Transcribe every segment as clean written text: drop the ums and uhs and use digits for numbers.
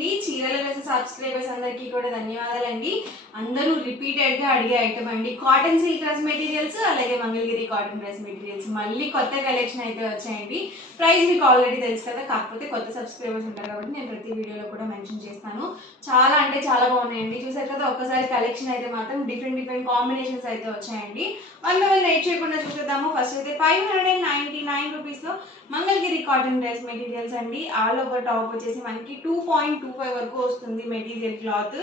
అండి. చీరల వేసే సబ్స్క్రైబర్స్ అందరికీ కూడా ధన్యవాదాలండి. అందరూ రిపీటెడ్గా అడిగే ఐటమ్ అండి, కాటన్ సిల్క్ డ్రెస్ మెటీరియల్స్, అలాగే మంగళగిరి కాటన్ డ్రెస్ మెటీరియల్స్ మళ్ళీ కొత్త కలెక్షన్ అయితే వచ్చాయండి. ప్రైస్ మీకు ఆల్రెడీ తెలుసు కదా, కాకపోతే కొత్త సబ్స్క్రైబర్స్ ఉంటారు కాబట్టి నేను ప్రతి వీడియోలో కూడా మెన్షన్ చేస్తాను. చాలా అంటే చాలా బాగున్నాయండి. చూసారు కదా, ఒక్కసారి కలెక్షన్ అయితే మాత్రం డిఫరెంట్ కాంబినేషన్స్ అయితే వచ్చాయండి. వన్ బై వన్ వెయిట్ చేయకుండా చూసేద్దాము. ఫస్ట్ అయితే 599 రూపీస్లో మంగళగిరి కాటన్ డ్రెస్ మెటీరియల్స్ అండి. ఆల్ ఓవర్ టాప్ వచ్చేసి మనకి 2.25 వరకు వస్తుంది మెటీరియల్ క్లాత్.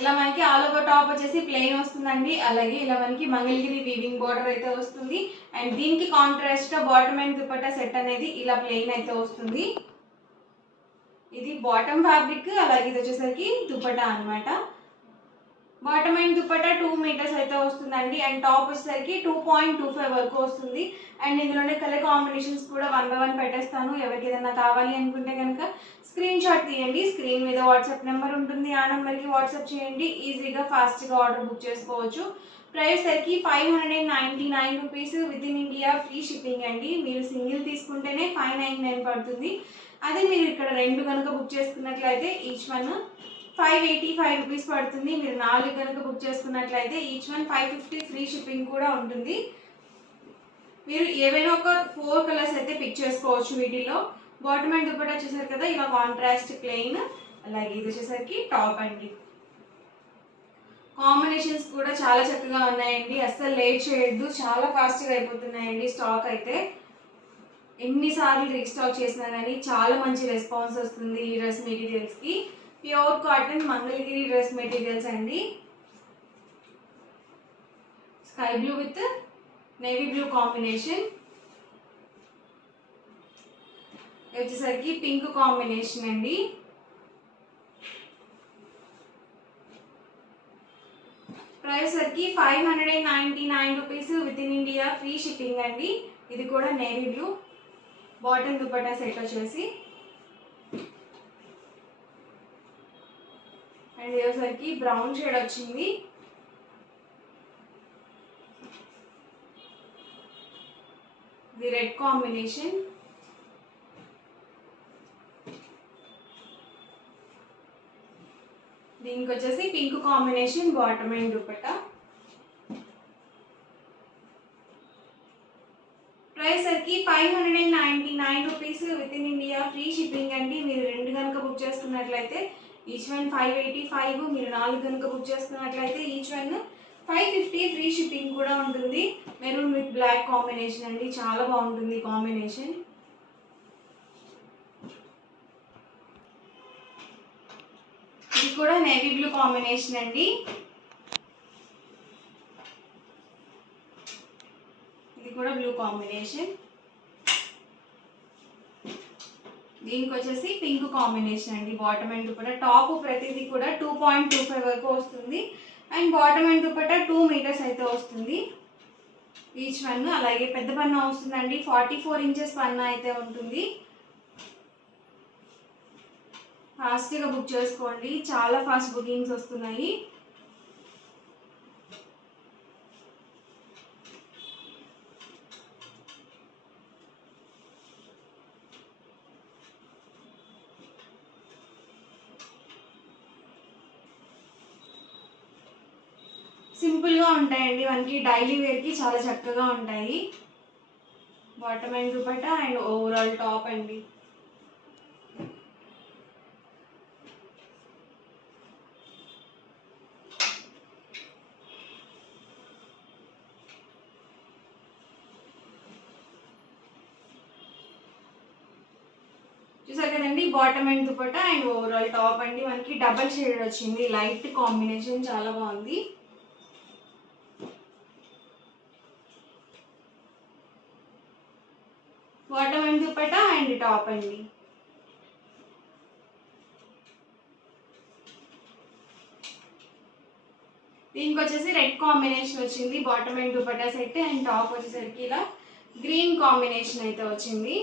ఇలా మనకి ఆల్ ఓవర్ టాప్ వచ్చేసి ప్లెయిన్ వస్తుందండి. అలాగే ఇలా మనకి మంగళగిరి వీవింగ్ బార్డర్ అయితే వస్తుంది. అండ్ దీనికి కాంట్రాస్ట్ గా బాటమ్ అండ్ దుపట్టా సెట్ అనేది ఇలా ప్లెయిన్ అయితే వస్తుంది. ఇది బాటమ్ ఫ్యాబ్రిక్, అలాగే ఇది వచ్చేసరికి దుపట్టా అనమాట. బాటమ్ అండ్ దుపట్టా 2 మీటర్స్ అయితే వస్తుందండి. అండ్ టాప్ వచ్చేసరికి 2.25 వరకు వస్తుంది. అండ్ ఇందులోనే కలర్ కాంబినేషన్స్ కూడా వన్ బై వన్ పెట్టేస్తాను. ఎవరికి ఏదైనా కావాలి అనుకుంటే కనుక స్క్రీన్ షాట్ తీయండి. స్క్రీన్ మీద వాట్సాప్ నెంబర్ ఉంటుంది, ఆ నెంబర్కి వాట్సాప్ చేయండి. ఈజీగా ఫాస్ట్గా ఆర్డర్ బుక్ చేసుకోవచ్చు. ప్రైస్ సరికి 599 rupees. With in India free shipping అండి. మీరు సింగిల్ తీసుకుంటేనే 599 పడుతుంది. అదే మీరు ఇక్కడ రెండు కనుక బుక్ చేసుకున్నట్లయితే ఈచ్ వన్ 585 రూపీస్ పడుతుంది. మీరు 4 కనుక బుక్ చేసుకున్నట్లయితే ఈచ్ వన్ 550 ఫ్రీ షిప్పింగ్ కూడా ఉంటుంది. మీరు ఏవైనా ఒక 4 కలర్స్ అయితే పిక్ చేసుకోవచ్చు వీటిలో. బాటమ్ అండ్ దుపట్టా వచ్చేసరికి కదా ఇలా కాంట్రాస్ట్ ప్లెయిన్, అలాగే ఇది వచ్చేసరికి టాప్ అండి. కాంబినేషన్స్ కూడా చాలా చక్కగా ఉన్నాయండి. అస్సలు లేట్ చేయొద్దు, చాలా ఫాస్ట్గా అయిపోతున్నాయండి స్టాక్ అయితే. ఎన్నిసార్లు రీస్టాక్ చేసినా కానీ చాలా మంచి రెస్పాన్స్ వస్తుంది ఈ డ్రెస్ మెటీరియల్స్కి. Pure cotton Mangalagiri dress materials అండి. Sky blue with navy blue combination, వచ్చేసరికి పింక్ కాంబినేషన్ అండి. ప్రైస్ సరికి 599 rupees. With in India free shipping అండి. ఇది కూడా navy blue. Bottom dupatta set వచ్చేసి అండ్ ఇదేసరికి బ్రౌన్ షేడ్ వచ్చింది. ఇది రెడ్ కాంబినేషన్. దీనికి వచ్చేసి pink combination bottom and dupatta. Price సరికి 599 rupees. With in India free shipping అండి. మీరు రెండు కనుక బుక్ చేసుకున్నట్లయితే ఈచ్ వన్ 585. మీరు 4 కనుక బుక్ చేసుకున్నట్లయితే ఈచ్ వన్ 550 ఫ్రీ షిప్పింగ్ కూడా ఉంటుంది. మెరూన్ విత్ బ్లాక్ కాంబినేషన్ అండి, చాలా బాగుంటుంది కాంబినేషన్. ఇది కూడా నేవీ బ్లూ కాంబినేషన్ అండి. ఇది కూడా బ్లూ కాంబినేషన్. దీనికి వచ్చేసి పింక్ కాంబినేషన్ అండి. బాటమ్ అండ్ దుపట్టా టాప్ ప్రతిదీ కూడా 2.25 వరకు వస్తుంది. And bottom and dupatta 2 metres అయితే వస్తుంది ఈచ్ వన్. అలాగే పెద్ద పన్నా వస్తుందండి, 44 ఇంచెస్ పన్నా అయితే ఉంటుంది. ఫాస్ట్గా బుక్ చేసుకోండి, చాలా ఫాస్ట్ బుకింగ్స్ వస్తున్నాయి. సింపుల్గా ఉంటాయండి, మనకి డైలీ వేర్కి చాలా చక్కగా ఉంటాయి. Bottom and dupatta and overall top అండి. చూసారు కదండి, bottom and dupatta and overall top అండి. మనకి డబల్ షేడ్ వచ్చింది, లైట్ కాంబినేషన్, చాలా బాగుంది. Bottom and dupatta and top అండి. దీనికి వచ్చేసి రెడ్ కాంబినేషన్ వచ్చింది bottom and dupatta set. And top వచ్చేసరికి ఇలా గ్రీన్ కాంబినేషన్ అయితే వచ్చింది.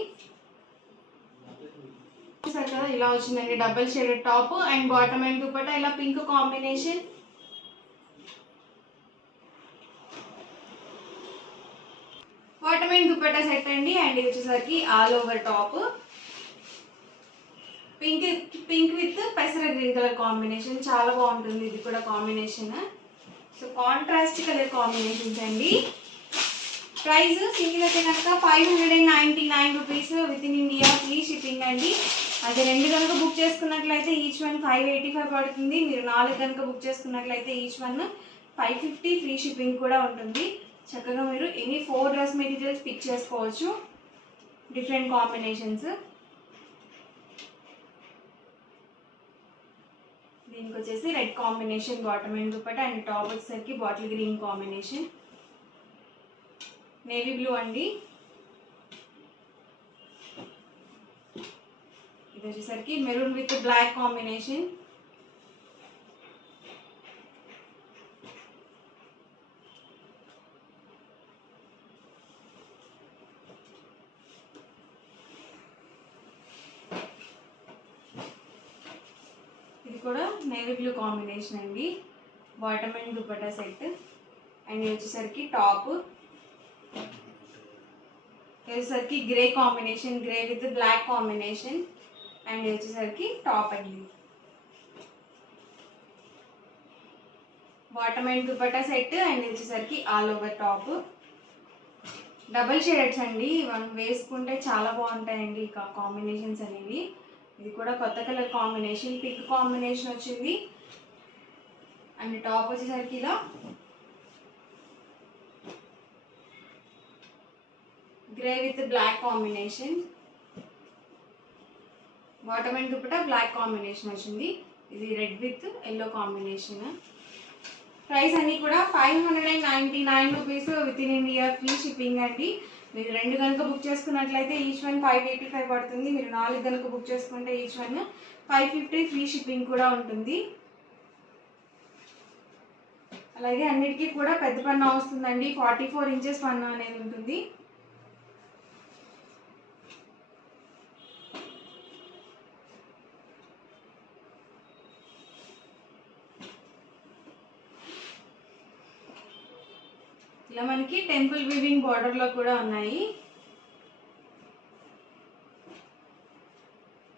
చూసారు కదా, ఇలా వచ్చిందండి double shaded top and bottom and dupatta ఇలా pink combination. Bottom and dupatta set అండి. అండ్ ఇది వచ్చేసరికి all over top. Pink pink with పెసర గ్రీన్ కలర్ కాంబినేషన్, చాలా బాగుంటుంది ఇది కూడా combination. So contrast colour combinations అండి. ప్రైస్ సింగిల్ అయితే కనుక 599 rupees with in India, free shipping అండి. అదే 2 కనుక బుక్ చేసుకున్నట్లయితే ఈచ్ వన్ 585 పడుతుంది. మీరు 4 కనుక బుక్ చేసుకున్నట్లయితే ఈచ్ వన్ 550, ఫ్రీ షిప్పింగ్ కూడా ఉంటుంది. చక్కగా మీరు ఎనీ 4 డ్రెస్ మెటీరియల్స్ పిక్ చేసుకోవచ్చు, డిఫరెంట్ కాంబినేషన్స్. దీనికి వచ్చేసి red combination bottom and dupatta, and top వచ్చేసరికి bottle green combination, navy blue అండి. ఇది వచ్చేసరికి మెరూన్ విత్ బ్లాక్ కాంబినేషన్. ఇది కూడా నేవీ బ్లూ కాంబినేషన్ అండి, bottom and dupatta set. And ఇది వచ్చేసరికి టాప్, వచ్చేసరికి grey combination, grey with black combination. And ఇది వచ్చేసరికి టాప్ అండి, bottom and dupatta set. And ఇది వచ్చేసరికి all over top, double shades అండి. మనం వేసుకుంటే చాలా బాగుంటాయండి ఇక కాంబినేషన్స్ అనేవి. ఇది కూడా కొత్త కలర్ కాంబినేషన్, పింక్ కాంబినేషన్ వచ్చింది. అండ్ టాప్ వచ్చేసరికి ఇలా grey with black combination, bottom and dupatta black combination వచ్చింది. ఇది red with yellow combination. Price అన్నీ కూడా 599 rupees with in India, free shipping అండి. మీరు 2 కనుక బుక్ చేసుకున్నట్లయితే ఈచ్ వన్ 585 పడుతుంది. మీరు 4 కనుక బుక్ చేసుకుంటే ఈచ్ వన్ 550, ఫ్రీ షిప్పింగ్ కూడా ఉంటుంది. అలాగే అన్నిటికీ కూడా పెద్ద పన్ను వస్తుందండి, 44 ఇంచెస్ పన్ను అనేది ఉంటుంది. ఇలా మనకి టెంపుల్ వీవింగ్ బార్డర్లో కూడా ఉన్నాయి.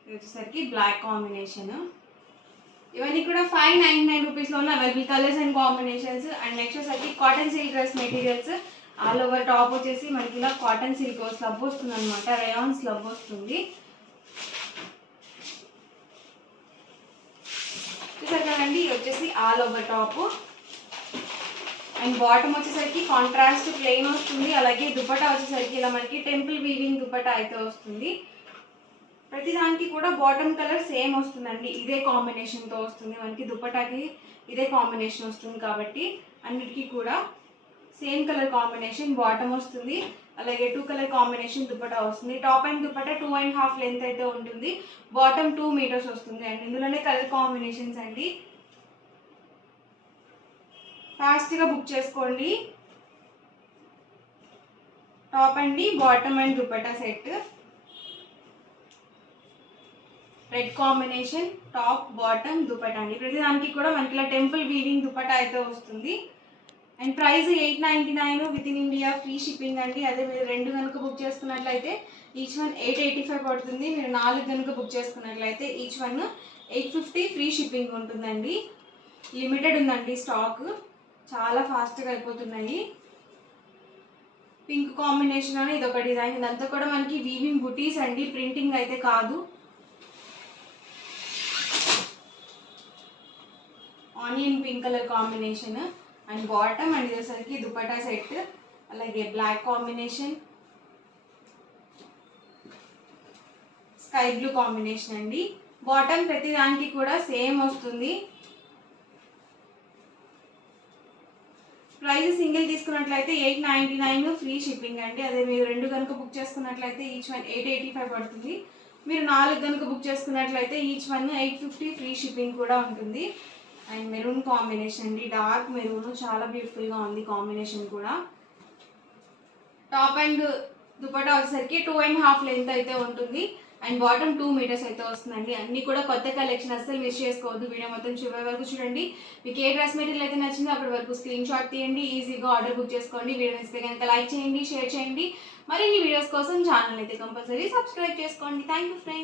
వచ్చేసరికి బ్లాక్ కాంబినేషన్. ఇవన్నీ కూడా 599 రూపీస్లో ఉన్న available colours and combinations. And next వచ్చేసరికి cotton silk dress materials. All over top వచ్చేసి మనకి ఇలా కాటన్ సిల్క్ స్లబ్ వస్తుంది అనమాట, రేయాన్ స్లబ్ వస్తుంది. చూసారు కదండి, వచ్చేసి all over top. And bottom వచ్చేసరికి కాంట్రాస్ట్ ప్లెయిన్ వస్తుంది. అలాగే దుపట్టా వచ్చేసరికి ఇలా మనకి టెంపుల్ వీవింగ్ దుపట్టా అయితే వస్తుంది. ప్రతిదానికి కూడా బాటమ్ కలర్ సేమ్ వస్తుందండి, ఇదే కాంబినేషన్తో వస్తుంది. మనకి దుపట్టాకి ఇదే కాంబినేషన్ వస్తుంది కాబట్టి అన్నిటికీ కూడా సేమ్ కలర్ కాంబినేషన్ బాటమ్ వస్తుంది. అలాగే 2 కలర్ కాంబినేషన్ దుపట్టా వస్తుంది. టాప్ అండ్ దుపట్టా 2.5 లెంత్ అయితే ఉంటుంది. బాటమ్ 2 మీటర్స్ వస్తుంది. అండ్ ఇందులోనే కలర్ కాంబినేషన్స్ అండి. ఫాస్ట్గా బుక్ చేసుకోండి. టాప్ అండి, bottom and dupatta set, red combination, top bottom dupatta అండి. ప్రతి దానికి కూడా మనకి ఇలా టెంపుల్ వీవింగ్ దుపట్టా అయితే వస్తుంది. And price 899 with in India, free shipping అండి. అదే మీరు 2 కనుక బుక్ చేసుకున్నట్లయితే ఈచ్ వన్ 885 పడుతుంది. మీరు 4 కనుక బుక్ చేసుకున్నట్లయితే ఈచ్ వన్ 850, ఫ్రీ షిప్పింగ్ ఉంటుందండి. లిమిటెడ్ ఉందండి స్టాక్, చాలా ఫాస్ట్గా అయిపోతున్నాయి. పింక్ కాంబినేషన్ అని ఇదొక డిజైన్, ఇదంతా కూడా మనకి వీవింగ్ బుటీస్ అండి, ప్రింటింగ్ అయితే కాదు. Onion pink colour combination and bottom. And ఇదేసరికి దుపట్టా సెట్, అలాగే black combination, sky blue combination అండి. బాటమ్ ప్రతి దానికి కూడా సేమ్ వస్తుంది. ప్రైస్ సింగిల్ తీసుకున్నట్లయితే 899, ఫ్రీ షిప్పింగ్ అండి. అదే మీరు 2 కనుక బుక్ చేసుకున్నట్లయితే ఈచ్ వన్ 885 పడుతుంది. మీరు 4 కనుక బుక్ చేసుకున్నట్లయితే ఈచ్ వన్ 850, ఫ్రీ షిప్పింగ్ కూడా ఉంటుంది. అండ్ మెరూన్ కాంబినేషన్ అండి, డార్క్ మెరూన్, చాలా బ్యూటిఫుల్గా ఉంది కాంబినేషన్ కూడా. టాప్ అండ్ దుపట్టా వచ్చేసరికి 2.5 లెంత్ అయితే ఉంటుంది. అండ్ బాటమ్ 2 మీటర్స్ అయితే వస్తుందండి. అన్నీ కూడా కొత్త కలెక్షన్, అస్సలు మిస్ చేసుకోవద్దు. వీడియో మొత్తం చివరి వరకు చూడండి. మీకు ఏ డ్రెస్ మెటీరియల్ అయితే నచ్చిందో అప్పటి వరకు స్క్రీన్ షాట్ తీయండి, ఈజీగా ఆర్డర్ బుక్ చేసుకోండి. వీడియో నచ్చితే కనుక లైక్ చేయండి, షేర్ చేయండి. మరిన్ని వీడియోస్ కోసం ఛానల్ అయితే కంపల్సరీ సబ్స్క్రైబ్ చేసుకోండి. Thank you friends.